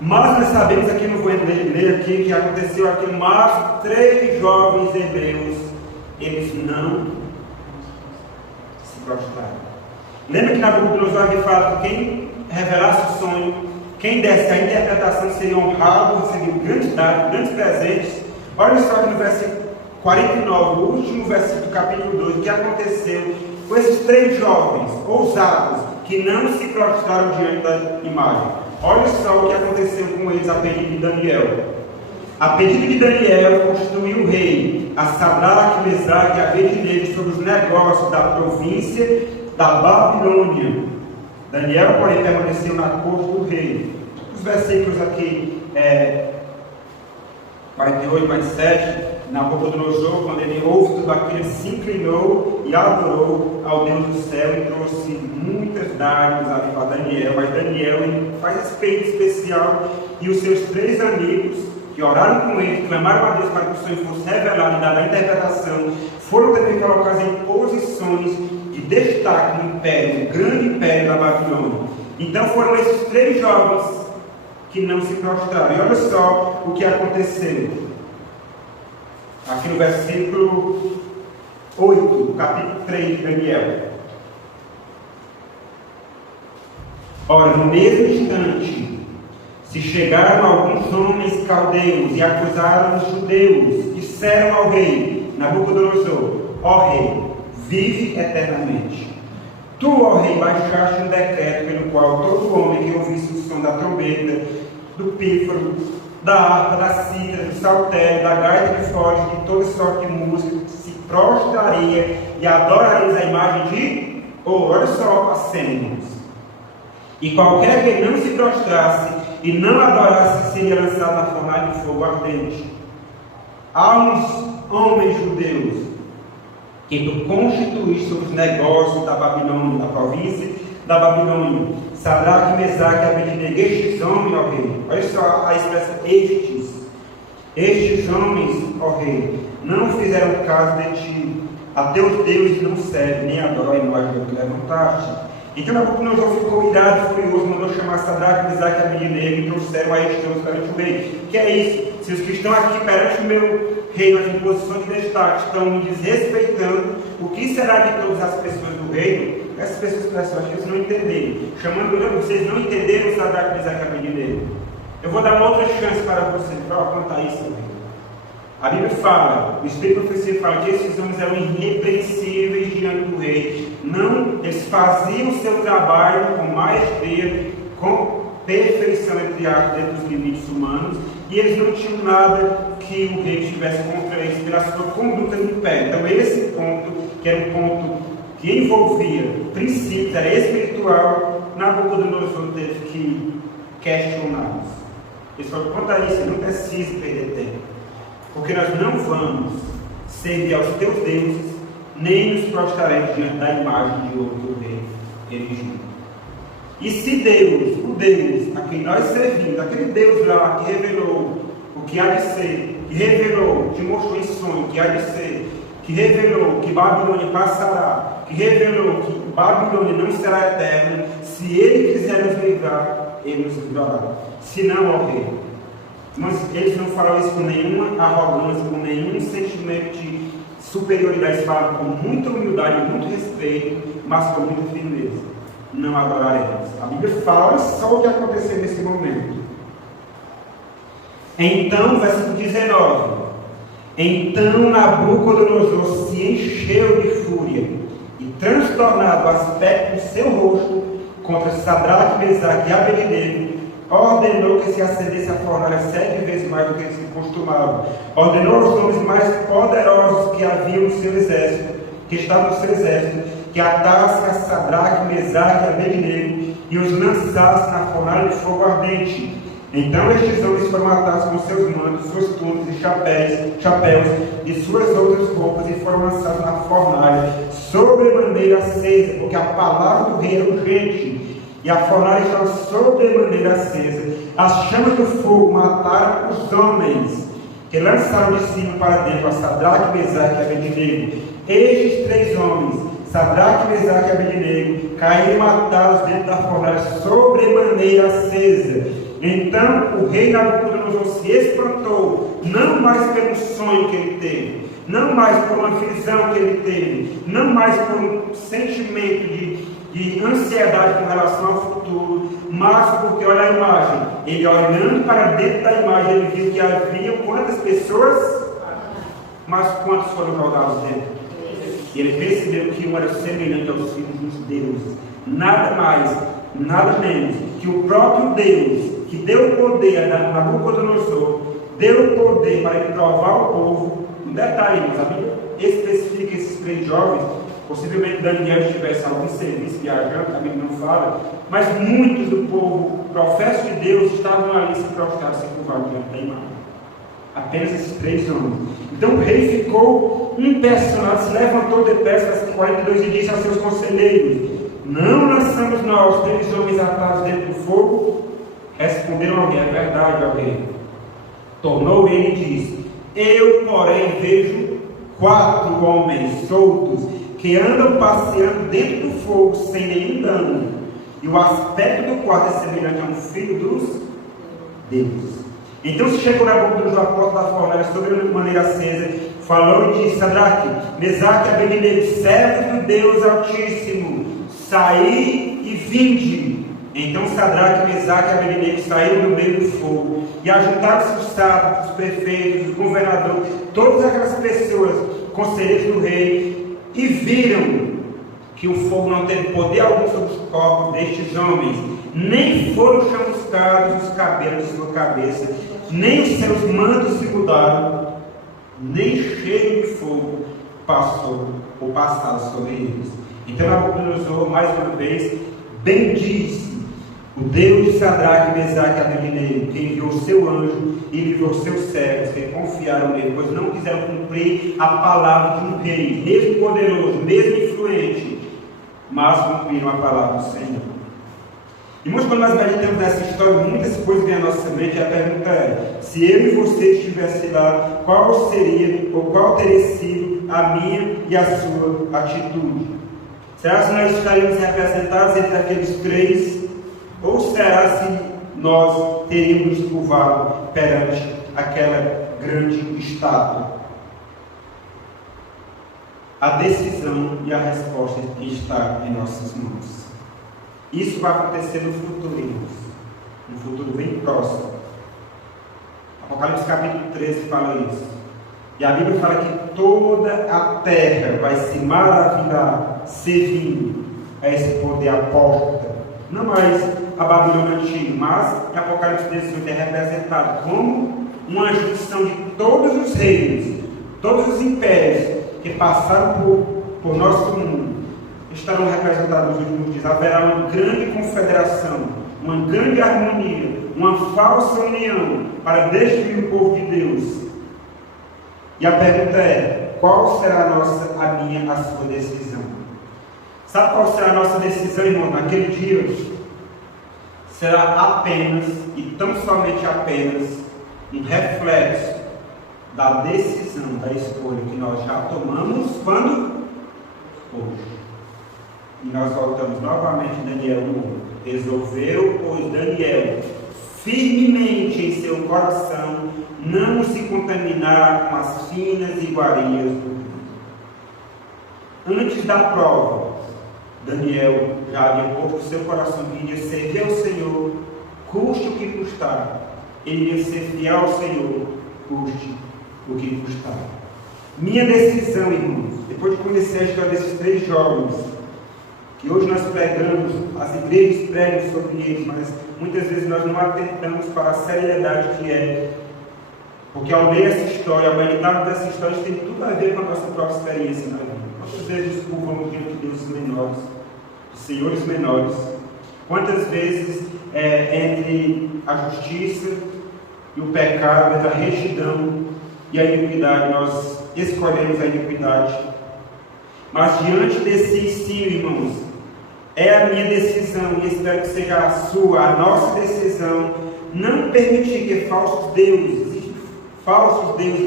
Mas nós sabemos aqui, não vou ler aqui, que aconteceu aqui, mas 3 jovens hebreus, eles não se prostraram. Lembra que Nabucodonosor havia falado que quem revelasse o sonho, quem desse a interpretação seria honrado, receberia grandes presentes. Olha só aqui no versículo 49, o último versículo do capítulo 2, o que aconteceu com esses 3 jovens ousados que não se prostraram diante da imagem. Olha só o que aconteceu com eles a pedido de Daniel. A pedido de Daniel, constituiu o rei a Sadraque, Mesaque e Abednego sobre os negócios da província da Babilônia. Daniel, porém, permaneceu na corte do rei. Os versículos aqui, 48, 47, Nabucodonosor, quando ele ouve tudo aquilo, se inclinou e adorou ao Deus do céu e trouxe muitas dádivas a Daniel. Mas Daniel faz esse peito especial e os seus 3 amigos que oraram com ele, clamaram a Deus para que o sonho fosse revelado e dada a interpretação, foram também colocados em posições de destaque no império, no grande império da Babilônia. Então foram esses 3 jovens que não se prostraram. E olha só o que aconteceu. Aqui no versículo 8, capítulo 3 de Daniel. Ora, no mesmo instante, se chegaram alguns homens caldeus e acusaram os judeus, disseram ao rei Nabucodonosor: ó rei, vive eternamente. Tu, ó rei, baixaste um decreto pelo qual todo homem que ouvisse o som da trombeta, do pífaro, da harpa, da cítara, do saltério, da gaita de foles, de toda sorte de música, se prostraria e adoraria a imagem de ouro. Olha só as cenas. E qualquer que não se prostrasse e não adorasse seria lançado na fornalha de fogo ardente. Há uns homens judeus que tu constituíste sobre os negócios da Babilônia, da província da Babilônia, Sadraque, Mesaque e Abednego, estes homens, ó rei, olha só a expressão estes homens, ó rei, não fizeram caso de ti, a teus deuses não servem, nem adoram a imagem que levantaste. Então Nabucodonosor ficou irado e furioso, mandou chamar Sadraque, Mesaque e Abednego e trouxeram a estes homens perante o rei. Que é isso? Se os que estão aqui perante o meu reino, em posição de destaque, estão me desrespeitando, o que será de todas as pessoas do reino? Essas pessoas que eles não entenderam. Chamando, vocês não entenderam Sadraque, Mesaque e Abednego. Eu vou dar uma outra chance para vocês, para contar isso também. A Bíblia fala, o Espírito Profecia fala que esses homens eram irrepreensíveis diante do rei. Não, eles faziam o seu trabalho com maestria, com perfeição, entre aspas, dentro dos limites humanos, e eles não tinham nada que o rei tivesse contra eles pela sua conduta no império. Então esse ponto, que era um ponto que envolvia princípios, era espiritual, Nabucodonosor teve que questioná-los. Ele falou: quanto a isso, não precisa perder tempo, porque nós não vamos servir aos teus deuses, nem nos prostraremos diante da imagem de outro rei erigido. E se Deus, o Deus a quem nós servimos, aquele Deus lá que revelou o que há de ser, que revelou, que mostrou em sonho o que há de ser, que revelou que Babilônia passará, que revelou que Babilônia não será eterna, se Ele quiser nos livrar, Ele nos livrará. Se não, ó rei. Mas eles não falam isso com nenhuma arrogância, com nenhum sentimento de superioridade. Eles falam com muita humildade, muito respeito, mas com muita firmeza. Não adoraremos. A Bíblia fala, olha só o que aconteceu nesse momento. Então, versículo 19. Então Nabucodonosor se encheu de fúria e, transtornado o aspecto do seu rosto contra Sadraque, Mesaque e Abednego, ordenou que se acendesse a fornalha 7 vezes mais do que se costumava. Ordenou aos homens mais poderosos que havia no seu exército, que estavam no seu exército, que atassem a Sadraque, Mesaque e Abednego e os lançassem na fornalha de fogo ardente. Então estes homens foram atados com seus mantos, suas túnicas e chapéus e suas outras roupas, e foram lançados na fornalha, sobremaneira acesa, porque a palavra do rei era urgente, e a fornalha estava sobremaneira acesa. As chamas do fogo mataram os homens, que lançaram de cima para dentro a Sadraque, Mesaque e Abednego. Estes 3 homens, Sadraque, Mesaque e Abednego, caíram matados dentro da fornalha sobremaneira acesa. Então o rei Nabucodonosor se espantou, não mais pelo sonho que ele teve, não mais por uma visão que ele teve, não mais por um sentimento de ansiedade com relação ao futuro, mas porque, olha a imagem, ele olhando para dentro da imagem, ele viu que havia quantas pessoas, mas quantos foram jogados dentro? E ele percebeu que um era semelhante aos filhos dos deuses, nada mais nada menos que o próprio Deus, que deu o poder a Nabucodonosor, deu o poder para ele provar o povo. Um detalhe, mas a Bíblia especifica esses 3 jovens. Possivelmente Daniel estivesse em algum serviço viajando, a Bíblia não fala, mas muitos do povo, profetas de Deus, estavam ali se prostrados, se curvados diante da imagem. Apenas esses 3 homens. Então o rei ficou impressionado, se levantou de pé, verso 42, e disse aos seus conselheiros: não lançamos nós 3 homens atados dentro do fogo? Responderam ao rei: é verdade, ó rei. Tornou ele e disse: eu, porém, vejo 4 homens soltos que andam passeando dentro do fogo sem nenhum dano, e o aspecto do quarto é semelhante a um filho dos deuses. Então se chegou Nabucodonosor à porta da fornalha sobre maneira acesa, falou e disse: Sadraque, Mesaque e Abednego, servos do Deus Altíssimo, saí e vinde. Então Sadraque, Mesaque e Abednego saíram do meio do fogo, e ajuntaram-se os sábios, os prefeitos, os governadores, todas aquelas pessoas, conselheiros do rei, e viram que o fogo não teve poder algum sobre os corpos destes homens, nem foram chamuscados os cabelos de sua cabeça, nem os seus mantos se mudaram, nem cheio de fogo passou ou passado sobre eles. Então Nabucodonosor, mais uma vez, bendisse o Deus de Sadraque, Mesaque e Abednego, que enviou seu anjo e livrou seus servos que confiaram nele, pois não quiseram cumprir a palavra de um rei, mesmo poderoso, mesmo influente, mas cumpriram a palavra do Senhor. Irmãos, quando nós meditamos nessa história, muitas coisas vêm à nossa mente, e a pergunta é: se eu e você estivesse lá, qual seria ou qual teria sido a minha e a sua atitude? Será que nós estaríamos representados entre aqueles 3? Ou será se nós teríamos nos curvado perante aquela grande estátua? A decisão e a resposta está em nossas mãos. Isso vai acontecer no futuro, irmãos. No futuro bem próximo. Apocalipse capítulo 13 fala isso. E a Bíblia fala que toda a terra vai se maravilhar, servindo a esse poder apóstata. Não mais a Babilônia antiga, mas em Apocalipse 18 é representado como uma junção de todos os reinos, todos os impérios que passaram por nosso mundo, estarão representados nos últimos dias. Haverá uma grande confederação, uma grande harmonia, uma falsa união para destruir o povo de Deus. E a pergunta é: qual será a minha, a sua decisão? Sabe qual será a nossa decisão, irmão? Naquele dia será apenas e tão somente apenas um reflexo da decisão, da escolha que nós já tomamos quando? Hoje. E nós voltamos novamente em Daniel 1. Resolveu, pois, Daniel firmemente em seu coração não se contaminar com as finas iguarias do mundo. Antes da prova, Daniel já havia posto seu coração que iria servir ao Senhor, custe o que custar. Ele iria ser fiel ao Senhor, custe o que custar. Minha decisão, irmãos, depois de conhecer a história desses 3 jovens, que hoje nós pregamos, as igrejas pregam sobre eles, mas muitas vezes nós não atentamos para a seriedade que é. Porque ao ler essa história, ao meditar nessa história, isso tem tudo a ver com a nossa própria experiência na vida. Quantas vezes nos curvamos diante de deuses menores, de senhores menores? Quantas vezes entre a justiça e o pecado, entre a retidão e a iniquidade, nós escolhemos a iniquidade? Mas diante desse ensino, irmãos, é a minha decisão, e espero que seja a sua, a nossa decisão, não permitir que falsos deuses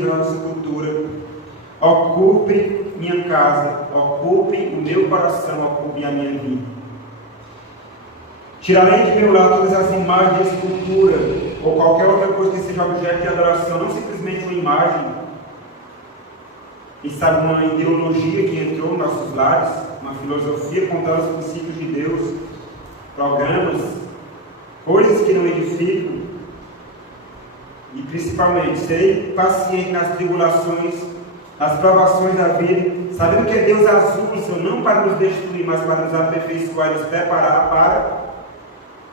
na nossa cultura ocupem minha casa, ocupem o meu coração, ocupem a minha vida. Tirarei de meu lado todas as imagens de escultura ou qualquer outra coisa que seja objeto de adoração, não simplesmente uma imagem, e sabe, uma ideologia que entrou nos nossos lares, uma filosofia contando os princípios de Deus, programas, coisas que não edificam. E principalmente, serei paciente nas tribulações, nas provações da vida, sabendo que Deus as usa não para nos destruir, mas para nos aperfeiçoar e nos preparar para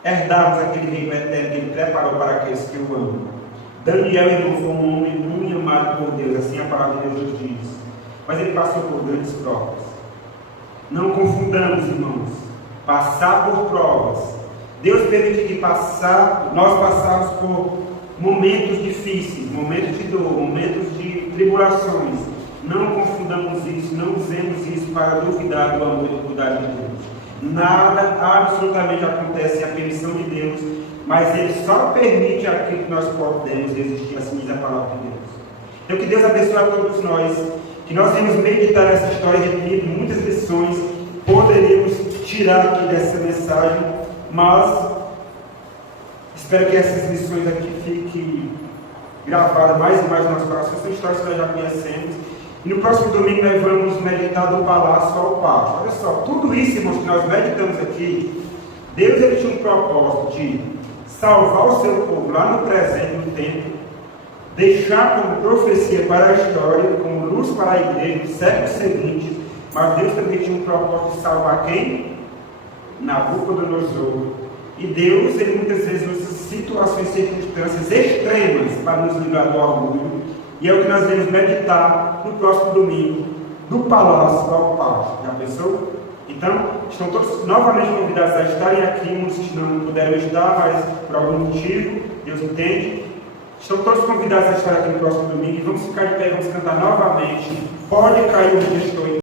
herdarmos aquele reino eterno que Ele preparou para aqueles que o amam. Daniel, irmão, foi um homem muito amado por Deus, assim a palavra de Deus diz. Mas ele passou por grandes provas. Não confundamos, irmãos, passar por provas. Deus permite que nós passamos por momentos difíceis, momentos de dor, momentos de tribulações. Não confundamos isso, não usemos isso para duvidar do amor e do cuidado de Deus. Nada absolutamente acontece sem a permissão de Deus, mas Ele só permite aquilo que nós podemos resistir, assim diz a palavra de Deus. Então que Deus abençoe a todos nós, que nós vamos meditar nessa história e repetir muitas lições, poderíamos tirar aqui dessa mensagem, mas espero que essas lições aqui fiquem gravadas mais e mais no nosso coração. São histórias que nós já conhecemos. E no próximo domingo nós vamos meditar do palácio ao pátio. Olha só, tudo isso, irmãos, que nós meditamos aqui, Deus ele tinha um propósito de salvar o seu povo lá no presente, no tempo, deixar como profecia para a história, como luz para a igreja nos séculos seguintes, mas Deus também tinha um propósito de salvar quem? Nabucodonosor. E Deus, ele muitas vezes usa situações, circunstâncias extremas para nos livrar do orgulho. E é o que nós vamos meditar no próximo domingo, do palácio ao pátio. Já pensou? Então, estão todos novamente convidados a estarem aqui, uns que não puderam estar, mas por algum motivo, Deus entende. Estão todos convidados a estar aqui no próximo domingo e vamos ficar de pé, vamos cantar novamente. Pode cair onde estou.